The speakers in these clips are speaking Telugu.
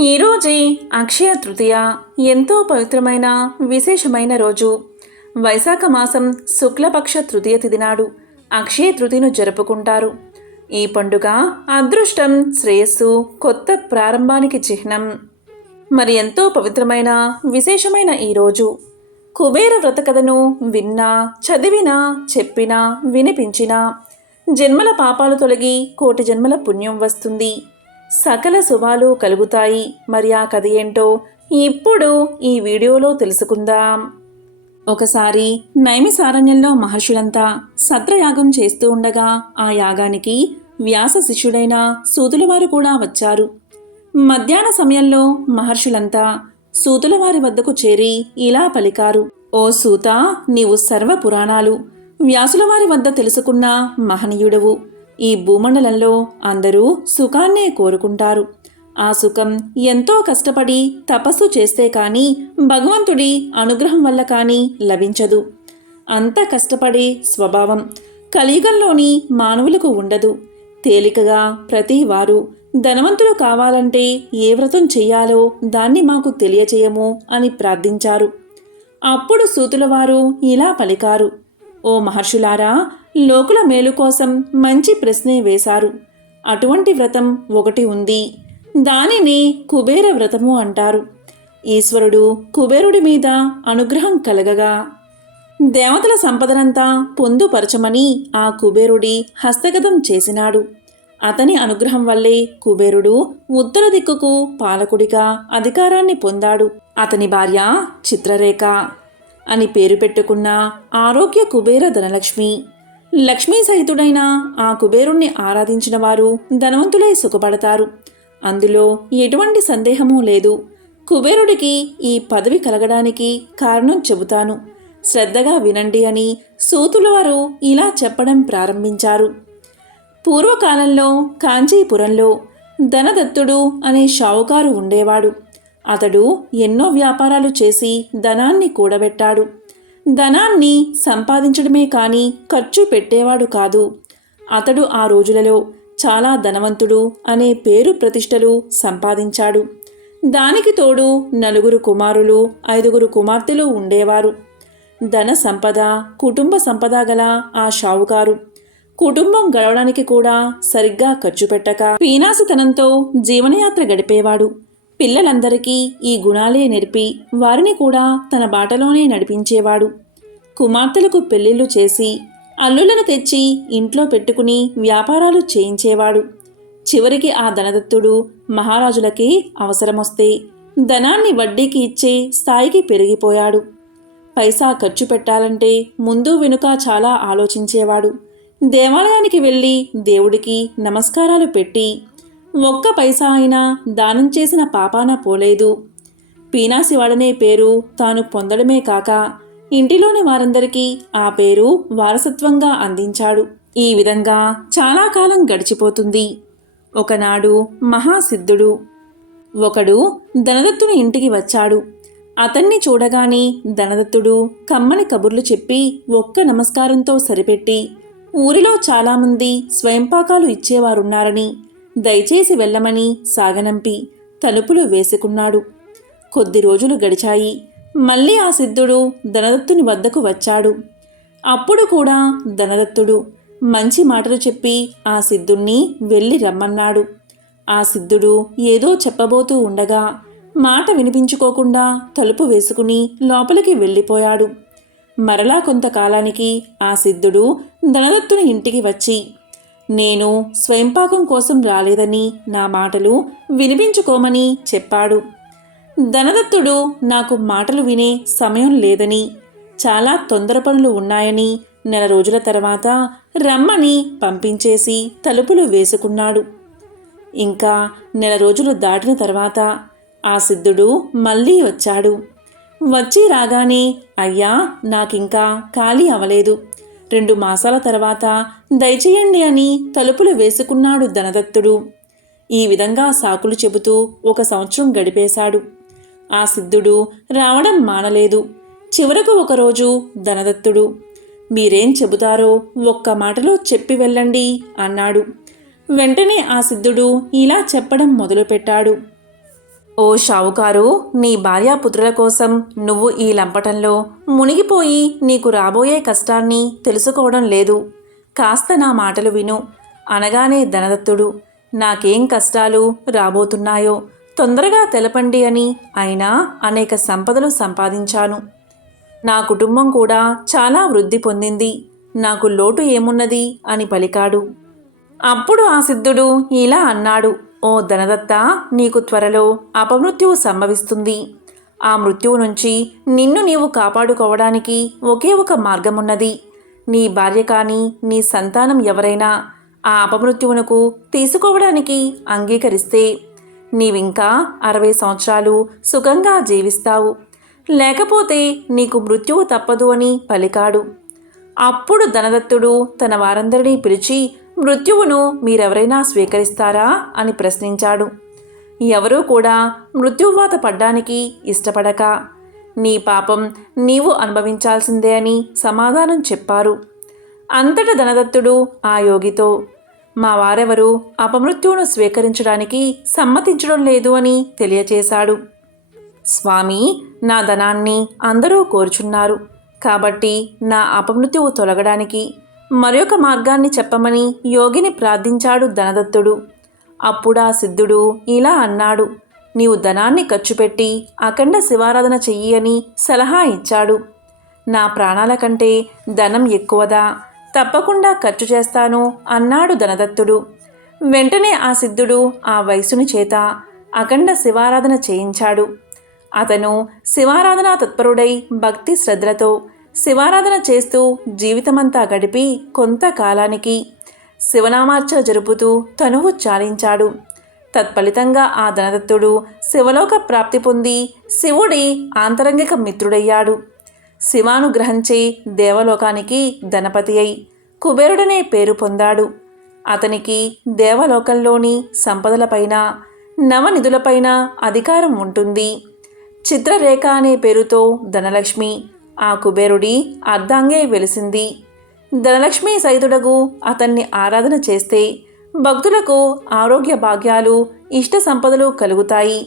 ఈరోజే అక్షయ తృతీయ. ఎంతో పవిత్రమైన విశేషమైన రోజు. వైశాఖ మాసం శుక్లపక్ష తృతీయ తిథి నాడు అక్షయ తృతీయను జరుపుకుంటారు. ఈ పండుగ అదృష్టం, శ్రేయస్సు, కొత్త ప్రారంభానికి చిహ్నం. మరి ఎంతో పవిత్రమైన విశేషమైన ఈరోజు కుబేర వ్రత కథను విన్నా, చదివినా, చెప్పినా, వినిపించినా జన్మల పాపాలు తొలగి కోటి జన్మల పుణ్యం వస్తుంది, సకల శుభాలు కలుగుతాయి. మరి ఆ కథ ఏంటో ఇప్పుడు ఈ వీడియోలో తెలుసుకుందాం. ఒకసారి నైమిసారణ్యంలో మహర్షులంతా సత్రయాగం చేస్తూ ఉండగా ఆ యాగానికి వ్యాస శిష్యుడైన సూతులవారు కూడా వచ్చారు. మధ్యాహ్న సమయంలో మహర్షులంతా సూతులవారి వద్దకు చేరి ఇలా పలికారు: ఓ సూత, నీవు సర్వ పురాణాలు వ్యాసులవారి వద్ద తెలుసుకున్న మహనీయుడవు. ఈ భూమండలంలో అందరూ సుఖాన్నే కోరుకుంటారు. ఆ సుఖం ఎంతో కష్టపడి తపస్సు చేస్తే కానీ, భగవంతుడి అనుగ్రహం వల్ల కానీ లభించదు. అంత కష్టపడే స్వభావం కలియుగంలోని మానవులకు ఉండదు. తేలికగా ప్రతి వారు ధనవంతులు కావాలంటే ఏ వ్రతం చెయ్యాలో దాన్ని మాకు తెలియచేయము అని ప్రార్థించారు. అప్పుడు సూతులవారు ఇలా పలికారు: ఓ మహర్షులారా, లోకుల మేలు కోసం మంచి ప్రశ్నే వేశారు. అటువంటి వ్రతం ఒకటి ఉంది. దానిని కుబేర వ్రతము అంటారు. ఈశ్వరుడు కుబేరుడి మీద అనుగ్రహం కలగగా దేవతల సంపదనంతా పొందుపరచమని ఆ కుబేరుడి హస్తగతం చేసినాడు. అతని అనుగ్రహం వల్లే కుబేరుడు ఉత్తర దిక్కుకు పాలకుడిగా అధికారాన్ని పొందాడు. అతని భార్య చిత్రరేఖ అని పేరు పెట్టుకున్న ఆరోగ్య కుబేర ధనలక్ష్మి. లక్ష్మీ సహితుడైన ఆ కుబేరుణ్ణి ఆరాధించిన వారు ధనవంతులై సుఖపడతారు. అందులో ఎటువంటి సందేహమూ లేదు. కుబేరుడికి ఈ పదవి కలగడానికి కారణం చెబుతాను, శ్రద్ధగా వినండి అని సూతులవారు ఇలా చెప్పడం ప్రారంభించారు. పూర్వకాలంలో కాంచీపురంలో ధనదత్తుడు అనే షావుకారు ఉండేవాడు. అతడు ఎన్నో వ్యాపారాలు చేసి ధనాన్ని కూడబెట్టాడు. ధనాన్ని సంపాదించడమే కానీ ఖర్చు పెట్టేవాడు కాదు. అతడు ఆ రోజులలో చాలా ధనవంతుడు అనే పేరు ప్రతిష్టలు సంపాదించాడు. దానికి తోడు 4 కుమారులు, 5 కుమార్తెలు ఉండేవారు. ధన సంపద, కుటుంబ సంపద గల ఆ షావుకారు కుటుంబం గడవడానికి కూడా సరిగ్గా ఖర్చు పెట్టక పీనాసితనంతో జీవనయాత్ర గడిపేవాడు. పిల్లలందరికీ ఈ గుణాలే నేర్పి వారిని కూడా తన బాటలోనే నడిపించేవాడు. కుమార్తెలకు పెళ్లిళ్లు చేసి అల్లులను తెచ్చి ఇంట్లో పెట్టుకుని వ్యాపారాలు చేయించేవాడు. చివరికి ఆ ధనదత్తుడు మహారాజులకి అవసరమొస్తే ధనాన్ని వడ్డీకి ఇచ్చే స్థాయికి పెరిగిపోయాడు. పైసా ఖర్చు పెట్టాలంటే ముందు వెనుక చాలా ఆలోచించేవాడు. దేవాలయానికి వెళ్ళి దేవుడికి నమస్కారాలు పెట్టి ఒక్క పైసా అయినా దానం చేసిన పాపాన పోలేదు. పీనాసివాడనే పేరు తాను పొందడమే కాక ఇంటిలోని వారందరికీ ఆ పేరు వారసత్వంగా అందించాడు. ఈ విధంగా చాలా కాలం గడిచిపోతుంది. ఒకనాడు మహాసిద్ధుడు ఒకడు ధనదత్తుని ఇంటికి వచ్చాడు. అతన్ని చూడగానే ధనదత్తుడు కమ్మని కబుర్లు చెప్పి ఒక్క నమస్కారంతో సరిపెట్టి ఊరిలో చాలామంది స్వయంపాకాలు ఇచ్చేవారున్నారని దయచేసి వెళ్ళమని సాగనంపి తలుపులు వేసుకున్నాడు. కొద్ది రోజులు గడిచాయి. మళ్ళీ ఆ సిద్ధుడు ధనదత్తుని వద్దకు వచ్చాడు. అప్పుడు కూడా ధనదత్తుడు మంచి మాటలు చెప్పి ఆ సిద్ధుణ్ణి వెళ్ళి రమ్మన్నాడు. ఆ సిద్ధుడు ఏదో చెప్పబోతూ ఉండగా మాట వినిపించుకోకుండా తలుపు వేసుకుని లోపలికి వెళ్ళిపోయాడు. మరలా కొంతకాలానికి ఆ సిద్ధుడు ధనదత్తుని ఇంటికి వచ్చి, నేను స్వయంపాకం కోసం రాలేదని నా మాటలు వినిపించుకోమని చెప్పాడు. ధనదత్తుడు నాకు మాటలు వినే సమయం లేదని, చాలా తొందర పనులు ఉన్నాయని 4 రోజుల తర్వాత రమ్మని పంపించేసి తలుపులు వేసుకున్నాడు. ఇంకా 4 రోజులు దాటిన తర్వాత ఆ సిద్ధుడు మళ్ళీ వచ్చాడు. వచ్చి రాగానే, అయ్యా, నాకింకా ఖాళీ అవలేదు, 2 మాసాల తర్వాత దయచేయండి అని తలుపులు వేసుకున్నాడు ధనదత్తుడు. ఈ విధంగా సాకులు చెబుతూ 1 సంవత్సరం గడిపేశాడు. ఆ సిద్ధుడు రావడం మానలేదు. చివరకు ఒకరోజు ధనదత్తుడు, మీరేం చెబుతారో ఒక్క మాటలో చెప్పి వెళ్ళండి అన్నాడు. వెంటనే ఆ సిద్ధుడు ఇలా చెప్పడం మొదలుపెట్టాడు. ఓ ఓ షావుకారు, నీ భార్యాపుత్రుల కోసం నువ్వు ఈ లంపటంలో మునిగిపోయి నీకు రాబోయే కష్టాన్ని తెలుసుకోవడం లేదు. కాస్త నా మాటలు విను అనగానే ధనదత్తుడు, నాకేం కష్టాలు రాబోతున్నాయో తొందరగా తెలపండి అని. అయినా అనేక సంపదలు సంపాదించాను. నా కుటుంబం కూడా చాలా వృద్ధి పొందింది. నాకు లోటు ఏమున్నది అని పలికాడు. అప్పుడు ఆ సిద్ధుడు ఇలా అన్నాడు, ఓ ధనదత్త, నీకు త్వరలో అపమృత్యువు సంభవిస్తుంది. ఆ మృత్యువు నుంచి నిన్ను నీవు కాపాడుకోవడానికి ఒకే ఒక మార్గమున్నది. నీ భార్య కానీ నీ సంతానం ఎవరైనా ఆ అపమృత్యువునకు తీసుకోవడానికి అంగీకరిస్తే నీవింకా 60 సంవత్సరాలు సుఖంగా జీవిస్తావు. లేకపోతే నీకు మృత్యువు తప్పదు అని పలికాడు. అప్పుడు ధనదత్తుడు తన వారందరినీ పిలిచి, మృత్యువును మీరెవరైనా స్వీకరిస్తారా అని ప్రశ్నించాడు. ఎవరూ కూడా మృత్యువాత పడ్డానికి ఇష్టపడక, నీ పాపం నీవు అనుభవించాల్సిందే అని సమాధానం చెప్పారు. అంతట ధనదత్తుడు ఆ యోగితో, మా వారెవరూ అపమృత్యువును స్వీకరించడానికి సమ్మతించడం లేదు అని తెలియచేశాడు. స్వామి, నా ధనాన్ని అందరూ కోరుచున్నారు. కాబట్టి నా అపమృత్యువు తొలగడానికి మరొక మార్గాన్ని చెప్పమని యోగిని ప్రార్థించాడు ధనదత్తుడు. అప్పుడా సిద్ధుడు ఇలా అన్నాడు, నీవు ధనాన్ని ఖర్చుపెట్టి అఖండ శివారాధన చెయ్యి అని సలహా ఇచ్చాడు. నా ప్రాణాల కంటే ధనం ఎక్కువదా? తప్పకుండా ఖర్చు చేస్తాను అన్నాడు ధనదత్తుడు. వెంటనే ఆ సిద్ధుడు ఆ వయసుని చేత అఖండ శివారాధన చేయించాడు. అతను శివారాధనా తత్పరుడై భక్తి శ్రద్ధలతో శివారాధన చేస్తూ జీవితమంతా గడిపి కొంతకాలానికి శివనామార్చన జరుపుతూ తనువు చాలించాడు. తత్ఫలితంగా ఆ ధనదత్తుడు శివలోక ప్రాప్తి పొంది శివుడి ఆంతరంగిక మిత్రుడయ్యాడు. శివానుగ్రహంచే దేవలోకానికి ధనపతి అయి కుబేరుడనే పేరు పొందాడు. అతనికి దేవలోకంలోని సంపదలపైన నవనిధులపైన అధికారం ఉంటుంది. చిత్రరేఖ అనే పేరుతో ధనలక్ష్మి ఆ కుబేరుడి అర్ధాంగే వెలిసింది. ధనలక్ష్మి సైతుడగు అతన్ని ఆరాధన చేస్తే భక్తులకు ఆరోగ్య భాగ్యాలు ఇష్ట సంపదలు కలుగుతాయి.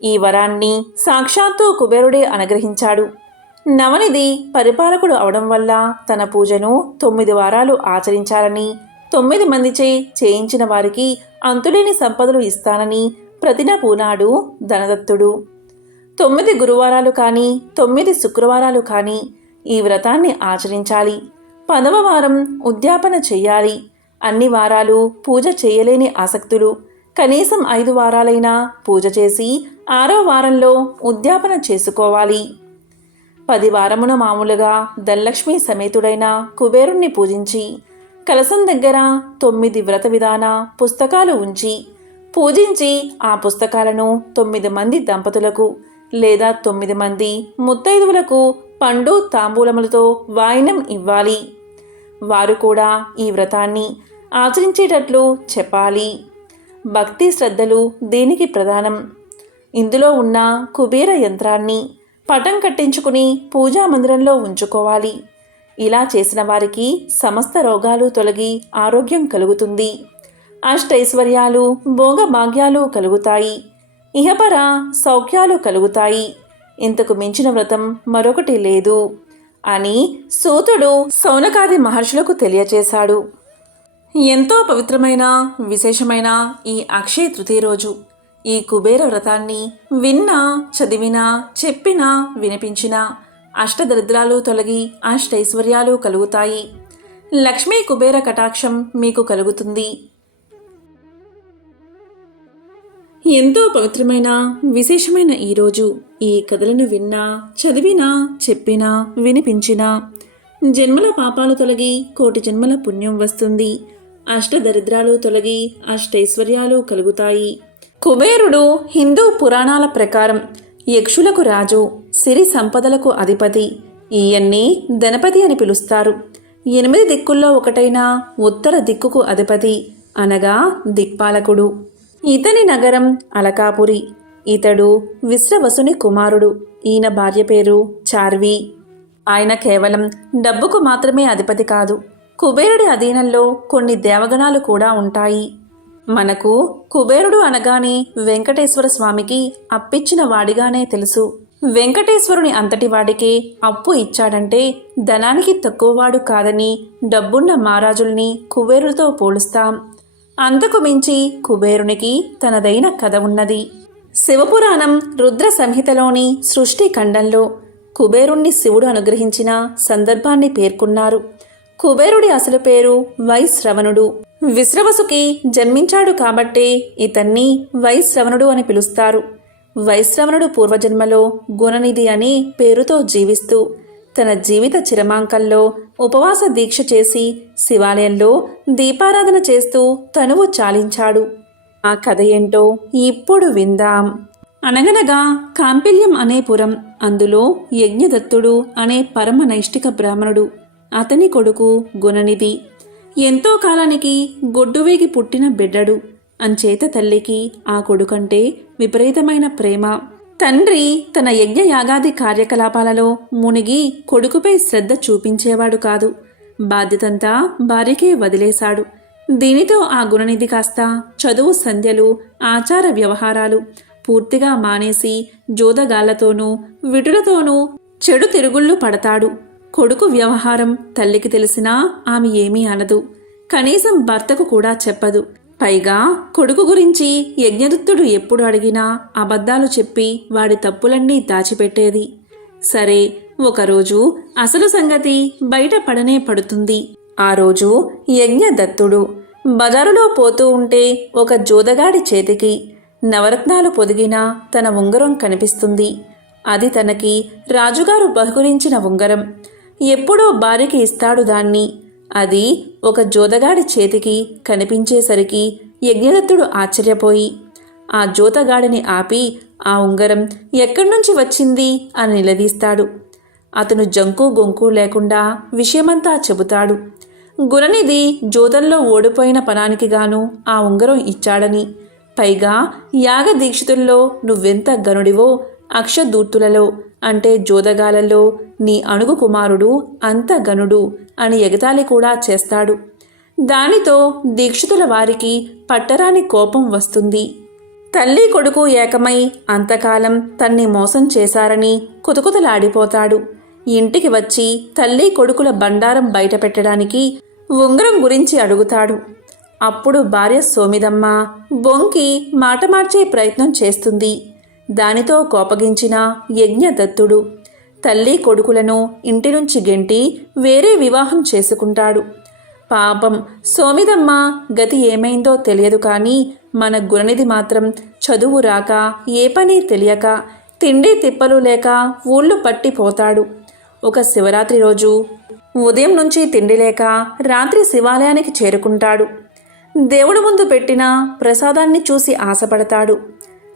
ఈ వరాన్ని సాక్షాత్తు కుబేరుడే అనుగ్రహించాడు. నవనిధి పరిపాలకుడు అవడం వల్ల తన పూజను 9 వారాలు ఆచరించాలని, 9 మందిచే చేయించిన వారికి అంతులేని సంపదలు ఇస్తానని ప్రతిన పూనాడు ధనదత్తుడు. 9 గురువారాలు కానీ 9 శుక్రవారాలు కానీ ఈ వ్రతాన్ని ఆచరించాలి. 10వ వారం ఉద్యాపన చెయ్యాలి. అన్ని వారాలు పూజ చేయలేని ఆసక్తులు కనీసం 5 వారాలైనా పూజ చేసి 6వ వారంలో ఉద్యాపన చేసుకోవాలి. 10 వారమున మామూలుగా ధనలక్ష్మి సమేతుడైన కుబేరుణ్ణి పూజించి కలసం దగ్గర 9 వ్రత విధాన పుస్తకాలు ఉంచి పూజించి ఆ పుస్తకాలను 9 మంది దంపతులకు లేదా 9 మంది ముత్తైదువులకు పండు తాంబూలములతో వాయినం ఇవ్వాలి. వారు కూడా ఈ వ్రతాన్ని ఆచరించేటట్లు చెప్పాలి. భక్తి శ్రద్ధలు దీనికి ప్రధానం. ఇందులో ఉన్న కుబేర యంత్రాన్ని పటం కట్టించుకుని పూజా మందిరంలో ఉంచుకోవాలి. ఇలా చేసిన వారికి సమస్త రోగాలు తొలగి ఆరోగ్యం కలుగుతుంది. అష్టైశ్వర్యాలు భోగభాగ్యాలు కలుగుతాయి. ఇహపర సౌఖ్యాలు కలుగుతాయి. ఇంతకు మించిన వ్రతం మరొకటి లేదు అని సూతుడు సౌనకాది మహర్షులకు తెలియచేశాడు. ఎంతో పవిత్రమైన విశేషమైన ఈ అక్షయ తృతీయ రోజు ఈ కుబేర వ్రతాన్ని విన్నా, చదివినా, చెప్పినా, వినిపించినా అష్టదరిద్రాలు తొలగి అష్టైశ్వర్యాలు కలుగుతాయి. లక్ష్మీ కుబేర కటాక్షం మీకు కలుగుతుంది. ఎంతో పవిత్రమైన విశేషమైన ఈరోజు ఈ కథలను విన్నా, చదివినా, చెప్పినా, వినిపించినా జన్మల పాపాలు తొలగి 1,000,000 జన్మల పుణ్యం వస్తుంది. అష్టదరిద్రాలు తొలగి అష్టైశ్వర్యాలు కలుగుతాయి. కుబేరుడు హిందూ పురాణాల ప్రకారం యక్షులకు రాజు, సిరి సంపదలకు అధిపతి. ఈయన్ని ధనపతి అని పిలుస్తారు. 8 దిక్కుల్లో ఒకటైన ఉత్తర దిక్కుకు అధిపతి అనగా దిక్పాలకుడు. ఇతని నగరం అలకాపురి. ఇతడు విశ్రవసుని కుమారుడు. ఈయన భార్య పేరు చార్వి. ఆయన కేవలం డబ్బుకు మాత్రమే అధిపతి కాదు. కుబేరుడి అధీనంలో కొన్ని దేవగణాలు కూడా ఉంటాయి. మనకు కుబేరుడు అనగానే వెంకటేశ్వర స్వామికి అప్పిచ్చిన వాడిగానే తెలుసు. వెంకటేశ్వరుని అంతటి వాడికే అప్పు ఇచ్చాడంటే ధనానికి తక్కువవాడు కాదని డబ్బున్న మహారాజుల్ని కుబేరులతో పోలుస్తాం. అంతకు మించి కుబేరునికి తనదైన కథ ఉన్నది. శివపురాణం రుద్ర సంహితలోని సృష్టి ఖండంలో కుబేరుణ్ణి శివుడు అనుగ్రహించిన సందర్భాన్ని పేర్కొన్నారు. కుబేరుడి అసలు పేరు వైశ్రవణుడు. విశ్రవసుకి జన్మించాడు కాబట్టే ఇతన్ని వైశ్రవణుడు అని పిలుస్తారు. వైశ్రవణుడు పూర్వజన్మలో గుణనిధి అనే పేరుతో జీవిస్తూ తన జీవిత చిరమాంకంలో ఉపవాస దీక్ష చేసి శివాలయంలో దీపారాధన చేస్తూ తనువు చాలించాడు. ఆ కథ ఏంటో ఇప్పుడు విందాం. అనగనగా కాంపిల్యం అనే పురం. అందులో యజ్ఞదత్తుడు అనే పరమ నైష్టిక బ్రాహ్మణుడు. అతని కొడుకు గుణనిధి. ఎంతో కాలానికి గొడ్డువేగి పుట్టిన బిడ్డడు. అంచేత తల్లికి ఆ కొడుకంటే విపరీతమైన ప్రేమ. తండ్రి తన యజ్ఞయాగాది కార్యకలాపాలలో మునిగి కొడుకుపై శ్రద్ధ చూపించేవాడు కాదు. బాధ్యతంతా భార్యకే వదిలేశాడు. దీనితో ఆ గుణనిధి కాస్త చదువు, సంధ్యలు, ఆచార వ్యవహారాలు పూర్తిగా మానేసి జోదగాళ్లతోనూ విటులతోనూ చెడు తిరుగుళ్ళు పడతాడు. కొడుకు వ్యవహారం తల్లికి తెలిసినా ఆమె ఏమీ అనదు. కనీసం భర్తకు కూడా చెప్పదు. పైగా కొడుకు గురించి యజ్ఞదత్తుడు ఎప్పుడు అడిగినా అబద్ధాలు చెప్పి వాడి తప్పులన్నీ దాచిపెట్టేది. సరే, ఒకరోజు అసలు సంగతి బయట పడనే పడుతుంది. ఆ రోజు యజ్ఞదత్తుడు బజారులో పోతూ ఉంటే ఒక జోదగాడి చేతికి నవరత్నాలు పొదిగిన తన ఉంగరం కనిపిస్తుంది. అది తనకి రాజుగారు బహుకరించిన ఉంగరం. ఎప్పుడో భార్యకి ఇస్తాడు దాన్ని. అది ఒక జోదగాడి చేతికి కనిపించేసరికి యజ్ఞదత్తుడు ఆశ్చర్యపోయి ఆ జోతగాడిని ఆపి ఆ ఉంగరం ఎక్కడ్నుంచి వచ్చింది అని నిలదీస్తాడు. అతను జంకు గొంకు లేకుండా విషయమంతా చెబుతాడు. గుణనిధి జోదంలో ఓడిపోయిన పనానికి గాను ఆ ఉంగరం ఇచ్చాడని, పైగా యాగ దీక్షితుల్లో నువ్వెంత గనుడివో అక్షదూర్తులలో అంటే జోదగాలలో నీ అణుగు కుమారుడు అంత గనుడు అని ఎగతాళి కూడా చేస్తాడు. దానితో దీక్షితుల వారికి పట్టరాని కోపం వస్తుంది. తల్లి కొడుకు ఏకమై అంతకాలం తన్ని మోసం చేశారని కుతకుతలాడిపోతాడు. ఇంటికి వచ్చి తల్లి కొడుకుల బండారం బయటపెట్టడానికి ఉంగరం గురించి అడుగుతాడు. అప్పుడు భార్య సోమిదమ్మ బొంకి మాట మార్చే ప్రయత్నం చేస్తుంది. దానితో కోపగించిన యజ్ఞదత్తుడు తల్లి కొడుకులను ఇంటి నుంచి గెంటి వేరే వివాహం చేసుకుంటాడు. పాపం సోమిదమ్మ గతి ఏమైందో తెలియదు. కానీ మన గుణనిధి మాత్రం చదువు రాక, ఏ పని తెలియక, తిండి తిప్పలు లేక ఊళ్ళు పట్టిపోతాడు. ఒక శివరాత్రి రోజు ఉదయం నుంచి తిండి లేక రాత్రి శివాలయానికి చేరుకుంటాడు. దేవుడి ముందు పెట్టిన ప్రసాదాన్ని చూసి ఆశపడతాడు.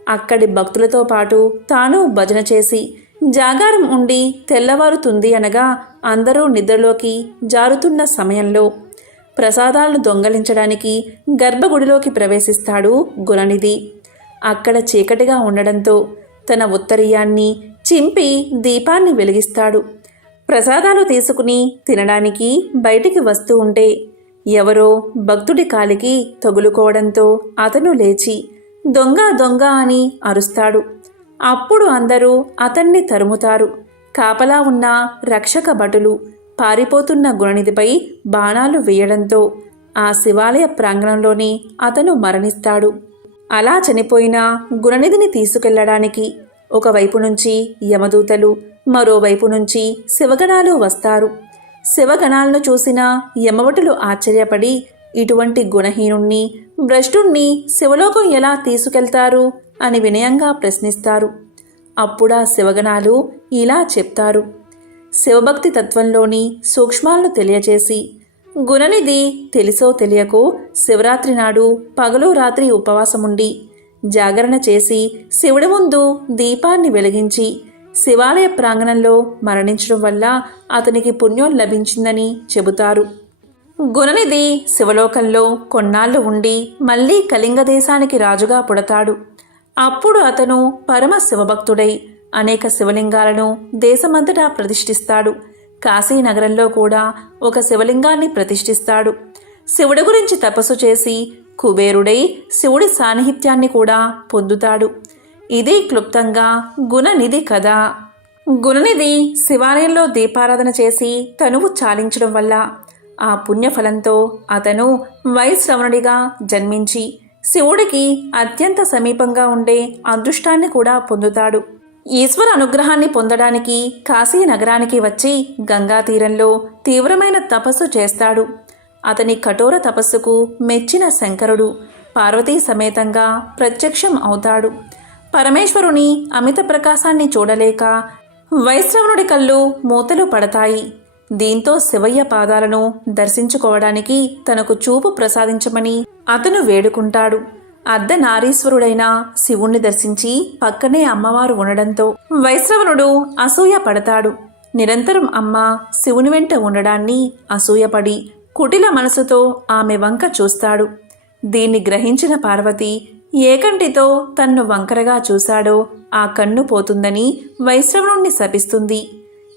అక్కడి భక్తులతో పాటు తాను భజన చేసి జాగారం ఉండి తెల్లవారుతుంది అనగా అందరూ నిద్రలోకి జారుతున్న సమయంలో ప్రసాదాలను దొంగలించడానికి గర్భగుడిలోకి ప్రవేశిస్తాడు గుణనిధి. అక్కడ చీకటిగా ఉండడంతో తన ఉత్తరీయాన్ని చింపి దీపాన్ని వెలిగిస్తాడు. ప్రసాదాలు తీసుకుని తినడానికి బయటికి వస్తూ ఉంటే ఎవరో భక్తుడి కాలికి తగులుకోవడంతో అతను లేచి దొంగ దొంగ అని అరుస్తాడు. అప్పుడు అందరూ అతన్ని తరుముతారు. కాపలా ఉన్న రక్షక భటులు పారిపోతున్న గుణనిధిపై బాణాలు వేయడంతో ఆ శివాలయ ప్రాంగణంలోనే అతను మరణిస్తాడు. అలా చనిపోయిన గుణనిధిని తీసుకెళ్లడానికి ఒకవైపు నుంచి యమదూతలు, మరోవైపు నుంచి శివగణాలు వస్తారు. శివగణాలను చూసిన యమభటులు ఆశ్చర్యపడి ఇటువంటి గుణహీనుణ్ణి, భ్రష్టుణ్ణి శివలోకం ఎలా తీసుకెళ్తారు అని వినయంగా ప్రశ్నిస్తారు. అప్పుడా శివగణాలు ఇలా చెప్తారు. శివభక్తి తత్వంలోని సూక్ష్మాలను తెలియచేసి గుణనిధి తెలిసో తెలియకో శివరాత్రి నాడు పగలు రాత్రి ఉపవాసముండి జాగరణ చేసి శివుడి ముందు దీపాన్ని వెలిగించి శివాలయ ప్రాంగణంలో మరణించడం వల్ల అతనికి పుణ్యం లభించిందని చెబుతారు. గుణనిధి శివలోకంలో కొన్నాళ్ళు ఉండి మళ్లీ కళింగ దేశానికి రాజుగా పుడతాడు. అప్పుడు అతను పరమ శివభక్తుడై అనేక శివలింగాలను దేశమంతటా ప్రతిష్ఠిస్తాడు. కాశీనగరంలో కూడా ఒక శివలింగాన్ని ప్రతిష్ఠిస్తాడు. శివుడి గురించి తపస్సు చేసి కుబేరుడై శివుడి సాన్నిహిత్యాన్ని కూడా పొందుతాడు. ఇది క్లుప్తంగా గుణనిధి కథ. గుణనిధి శివాలయంలో దీపారాధన చేసి తనువు చాలించడం వల్ల ఆ పుణ్యఫలంతో అతను వైశ్రవణుడిగా జన్మించి శివుడికి అత్యంత సమీపంగా ఉండే అదృష్టాన్ని కూడా పొందుతాడు. ఈశ్వర అనుగ్రహాన్ని పొందడానికి కాశీ నగరానికి వచ్చి గంగా తీరంలో తీవ్రమైన తపస్సు చేస్తాడు. అతని కఠోర తపస్సుకు మెచ్చిన శంకరుడు పార్వతీ సమేతంగా ప్రత్యక్షం అవుతాడు. పరమేశ్వరుని అమిత ప్రకాశాన్ని చూడలేక వైశ్రవణుడి కళ్ళు మూతలు పడతాయి. దీంతో శివయ్య పాదాలను దర్శించుకోవడానికి తనకు చూపు ప్రసాదించమని అతను వేడుకుంటాడు. అర్ధనారీశ్వరుడైన శివుణ్ణి దర్శించి పక్కనే అమ్మవారు ఉండడంతో వైశ్రవణుడు అసూయ పడతాడు. నిరంతరం అమ్మ శివుని వెంట ఉండడాన్ని అసూయపడి కుటిల మనసుతో ఆమె వంక చూస్తాడు. దీన్ని గ్రహించిన పార్వతి ఏకంటితో తన్ను వంకరగా చూశాడో ఆ కన్ను పోతుందని వైశ్రవణుణ్ణి శపిస్తుంది.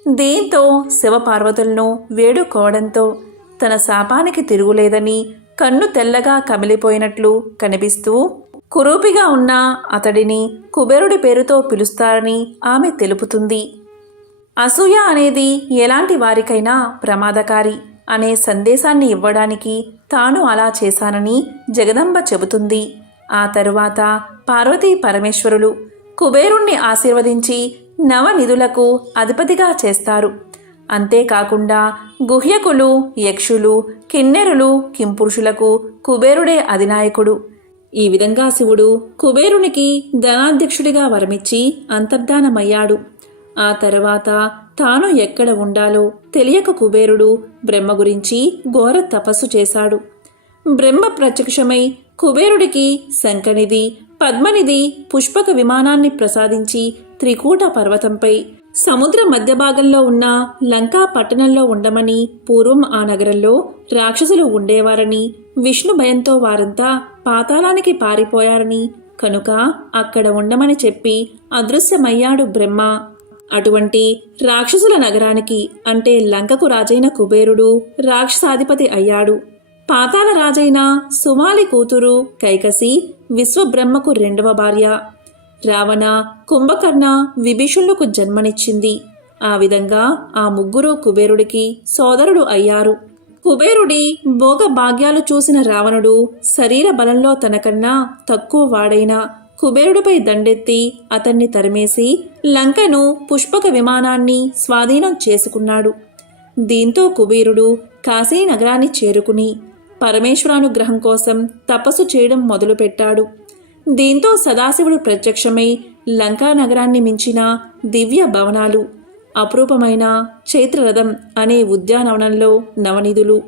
దీంతో శివపార్వతులను వేడుకోవడంతో తన శాపానికి తిరుగులేదని కన్ను తెల్లగా కమిలిపోయినట్లు కనిపిస్తూ కురూపిగా ఉన్న అతడిని కుబేరుడి పేరుతో పిలుస్తారని ఆమె తెలుపుతుంది. అసూయ అనేది ఎలాంటి వారికైనా ప్రమాదకారి అనే సందేశాన్ని ఇవ్వడానికి తాను అలా చేశానని జగదంబ చెబుతుంది. ఆ తరువాత పార్వతీ పరమేశ్వరులు కుబేరుణ్ణి ఆశీర్వదించి నవనిధులకు అధిపతిగా చేస్తారు. అంతేకాకుండా గుహ్యకులు, యక్షులు, కిన్నెరులు, కింపురుషులకు కుబేరుడే అధినాయకుడు. ఈ విధంగా శివుడు కుబేరునికి ధనాధ్యక్షుడిగా వరమిచ్చి అంతర్ధానమయ్యాడు. ఆ తర్వాత తాను ఎక్కడ ఉండాలో తెలియక కుబేరుడు బ్రహ్మ గురించి ఘోర తపస్సు చేశాడు. బ్రహ్మ ప్రత్యక్షమై కుబేరుడికి శంఖనిధి, పద్మనిధి, పుష్పక విమానాన్ని ప్రసాదించి త్రికూట పర్వతంపై సముద్ర మధ్య భాగంలో ఉన్న లంకా పట్టణంలో ఉండమని, పూర్వం ఆ నగరంలో రాక్షసులు ఉండేవారని, విష్ణు భయంతో వారంతా పాతాళానికి పారిపోయారని, కనుక అక్కడ ఉండమని చెప్పి అదృశ్యమయ్యాడు బ్రహ్మ. అటువంటి రాక్షసుల నగరానికి అంటే లంకకు రాజైన కుబేరుడు రాక్షసాధిపతి అయ్యాడు. పాతాళ రాజైన సుమాలి కూతురు కైకసి విశ్వబ్రహ్మకు రెండవ భార్య. రావణ, కుంభకర్ణ, విభీషణులకు జన్మనిచ్చింది. ఆ విధంగా ఆ ముగ్గురు కుబేరుడికి సోదరుడు అయ్యారు. కుబేరుడి భోగ భాగ్యాలు చూసిన రావణుడు శరీర బలంలో తనకన్నా తక్కువ వాడైన కుబేరుడిపై దండెత్తి అతన్ని తరిమేసి లంకను, పుష్పక విమానాన్ని స్వాధీనం చేసుకున్నాడు. దీంతో కుబేరుడు కాశీ నగరాన్ని చేరుకుని పరమేశ్వరానుగ్రహం కోసం తపస్సు చేయడం మొదలుపెట్టాడు. దీంతో సదాశివుడు ప్రత్యక్షమై లంకా నగరాన్ని మించిన దివ్య భవనాలు, అపురూపమైన చైత్రరథం అనే ఉద్యానవనంలో నవనిధులు,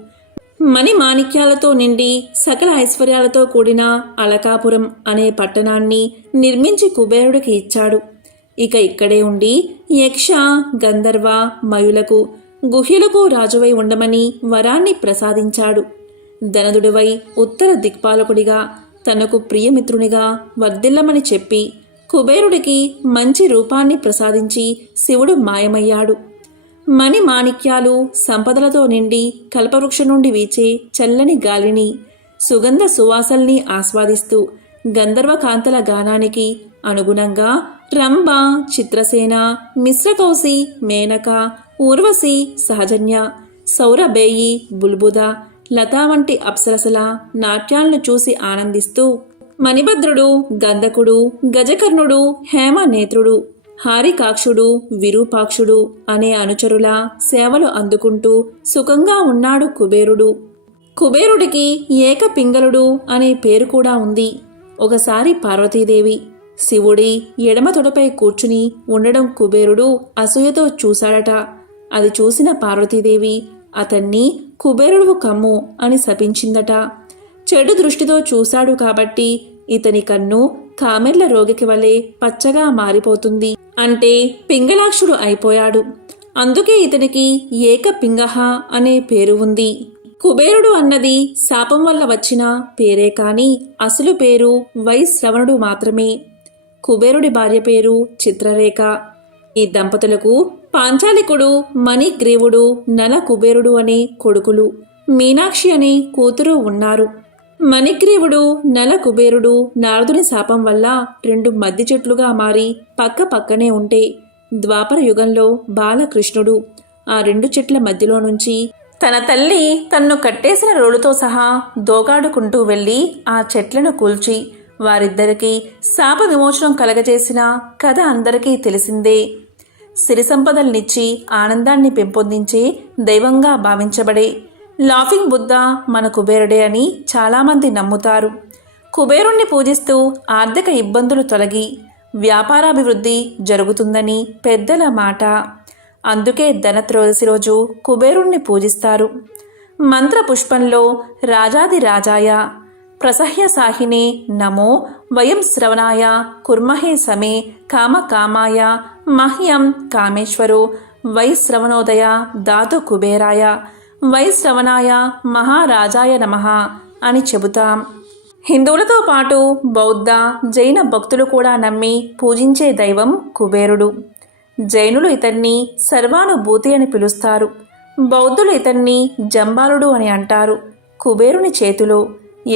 మణిమాణిక్యాలతో నిండి సకల ఐశ్వర్యాలతో కూడిన అలకాపురం అనే పట్టణాన్ని నిర్మించి కుబేరుడికి ఇచ్చాడు. ఇక ఇక్కడే ఉండి యక్ష, గంధర్వ, మయులకు, గుహ్యులకు రాజువై ఉండమని వరాన్ని ప్రసాదించాడు. ధనదుడివై ఉత్తర దిక్పాలకుడిగా తనకు ప్రియమిత్రునిగా వర్ధిల్లమని చెప్పి కుబేరుడికి మంచి రూపాన్ని ప్రసాదించి శివుడు మాయమయ్యాడు. మణిమాణిక్యాలు, సంపదలతో నిండి కల్పవృక్షం నుండి వీచే చల్లని గాలిని, సుగంధ సువాసల్ని ఆస్వాదిస్తూ గంధర్వకాంతల గానానికి అనుగుణంగా రంభ, చిత్రసేన, మిశ్రకౌసి, మేనక, ఊర్వశి, సహజన్య, సౌరభేయి, బుల్బుద, లతా వంటి అప్సరసల నాట్యాలను చూసి ఆనందిస్తూ మణిభద్రుడు, గంధకుడు, గజకర్ణుడు, హేమనేత్రుడు, హారికాక్షుడు, విరూపాక్షుడు అనే అనుచరుల సేవలు అందుకుంటూ సుఖంగా ఉన్నాడు కుబేరుడు. కుబేరుడికి ఏకపింగళుడు అనే పేరు కూడా ఉంది. ఒకసారి పార్వతీదేవి శివుడి ఎడమ తొడపై కూర్చుని ఉండడం కుబేరుడు అసూయతో చూశాడట. అది చూసిన పార్వతీదేవి అతన్ని కుబేరుడు కమ్ము అని శపించిందట. చెడు దృష్టితో చూశాడు కాబట్టి ఇతని కన్ను కామెర్ల రోగికి వలె పచ్చగా మారిపోతుంది. అంటే పింగళాక్షుడు అయిపోయాడు. అందుకే ఇతనికి ఏకపింగహ అనే పేరు ఉంది. కుబేరుడు అన్నది శాపం వల్ల వచ్చిన పేరే కాని అసలు పేరు వైశ్రవణుడు మాత్రమే. కుబేరుడి భార్య పేరు చిత్రరేఖ. ఈ దంపతులకు పాంచాలికుడు, మణిగ్రీవుడు, నల కుబేరుడు అనే కొడుకులు, మీనాక్షి అనే కూతురు ఉన్నారు. మణిగ్రీవుడు నల కుబేరుడు నారదుని శాపం వల్ల 2 మద్ది చెట్లుగా మారి పక్క పక్కనే ఉంటే ద్వాపర యుగంలో బాలకృష్ణుడు ఆ 2 చెట్ల మధ్యలో నుంచి తన తల్లి తన్ను కట్టేసిన రోలుతో సహా దోగాడుకుంటూ వెళ్ళి ఆ చెట్లను కూల్చి వారిద్దరికీ శాప విమోచనం కలగజేసిన కథ అందరికీ తెలిసిందే. సిరి సంపదల్నిచ్చి ఆనందాన్ని పెంపొందించే దైవంగా భావించబడే లాఫింగ్ బుద్ధ మన కుబేరుడే అని చాలామంది నమ్ముతారు. కుబేరుణ్ణి పూజిస్తూ ఆర్థిక ఇబ్బందులు తొలగి వ్యాపారాభివృద్ధి జరుగుతుందని పెద్దల మాట. అందుకే ధనత్రయోదశి రోజు కుబేరుణ్ణి పూజిస్తారు. మంత్రపుష్పంలో రాజాది రాజాయ ప్రసహ్య సాహినే నమో వయం శ్రవణాయ కుర్మహే సమే కామకామాయ మహ్యం కామేశ్వరో వైశ్రవణోదయ దాతు కుబేరాయ వైశ్రవణాయ మహారాజాయ నమః అని చెబుతాం. హిందువులతో పాటు బౌద్ధ జైన భక్తులు కూడా నమ్మి పూజించే దైవం కుబేరుడు. జైనులు ఇతన్ని సర్వానుభూతి అని పిలుస్తారు. బౌద్ధులు ఇతన్ని జంబాలుడు అని అంటారు. కుబేరుని చేతిలో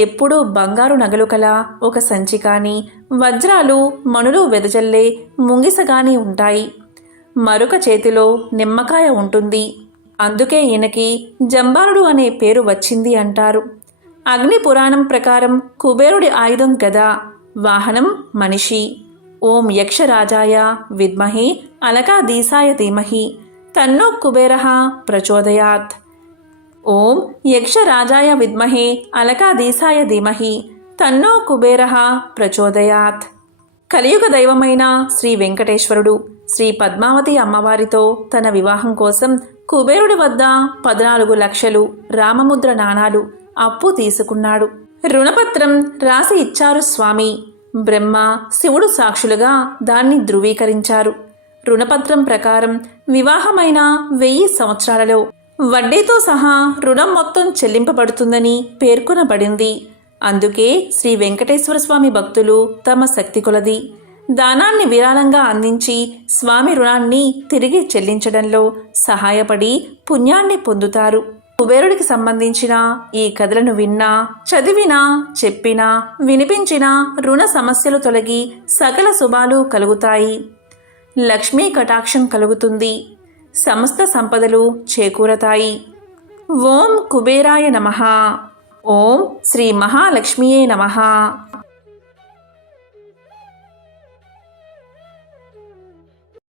ఎప్పుడూ బంగారు నగలు కల ఒక సంచి కానీ వజ్రాలు మణులు వెదజల్లే ముంగిసగాని ఉంటాయి. మరొక చేతిలో నిమ్మకాయ ఉంటుంది. అందుకే ఈయనకి జంబాలుడు అనే పేరు వచ్చింది అంటారు. అగ్ని పురాణం ప్రకారం కుబేరుడి ఆయుధం గద, వాహనం మనిషి. ఓం యక్షరాజాయ విద్మహే అలకాదీసాయ ధీమహి తన్నో కుబేరః ప్రచోదయాత్. ఓం యక్షరాజాయ విద్మహే అలకాదీసాయ ధీమహి తన్నో కుబేరః ప్రచోదయాత్. కలియుగ దైవమైన శ్రీ వెంకటేశ్వరుడు శ్రీ పద్మావతి అమ్మవారితో తన వివాహం కోసం కుబేరుడి వద్ద 14 లక్షలు రామముద్ర నాణాలు అప్పు తీసుకున్నాడు. రుణపత్రం రాసి ఇచ్చారు స్వామి. బ్రహ్మ శివుడు సాక్షులుగా దాన్ని ధృవీకరించారు. రుణపత్రం ప్రకారం వివాహమైన 1000 సంవత్సరాలలో వడ్డీతో సహా రుణం మొత్తం చెల్లింపబడుతుందని పేర్కొనబడింది. అందుకే శ్రీ వెంకటేశ్వర స్వామి భక్తులు తమ శక్తి కొలది దానాన్ని విరాళంగా అందించి స్వామి రుణాన్ని తిరిగి చెల్లించడంలో సహాయపడి పుణ్యాన్ని పొందుతారు. కుబేరుడికి సంబంధించిన ఈ కథలను విన్నా, చదివినా, చెప్పినా, వినిపించినా రుణ సమస్యలు తొలగి సకల శుభాలు కలుగుతాయి. లక్ష్మీ కటాక్షం కలుగుతుంది. సమస్త సంపదలు చేకూరతాయి. ఓం కుబేరాయ నమః. ఓం శ్రీ మహాలక్ష్మియే నమః.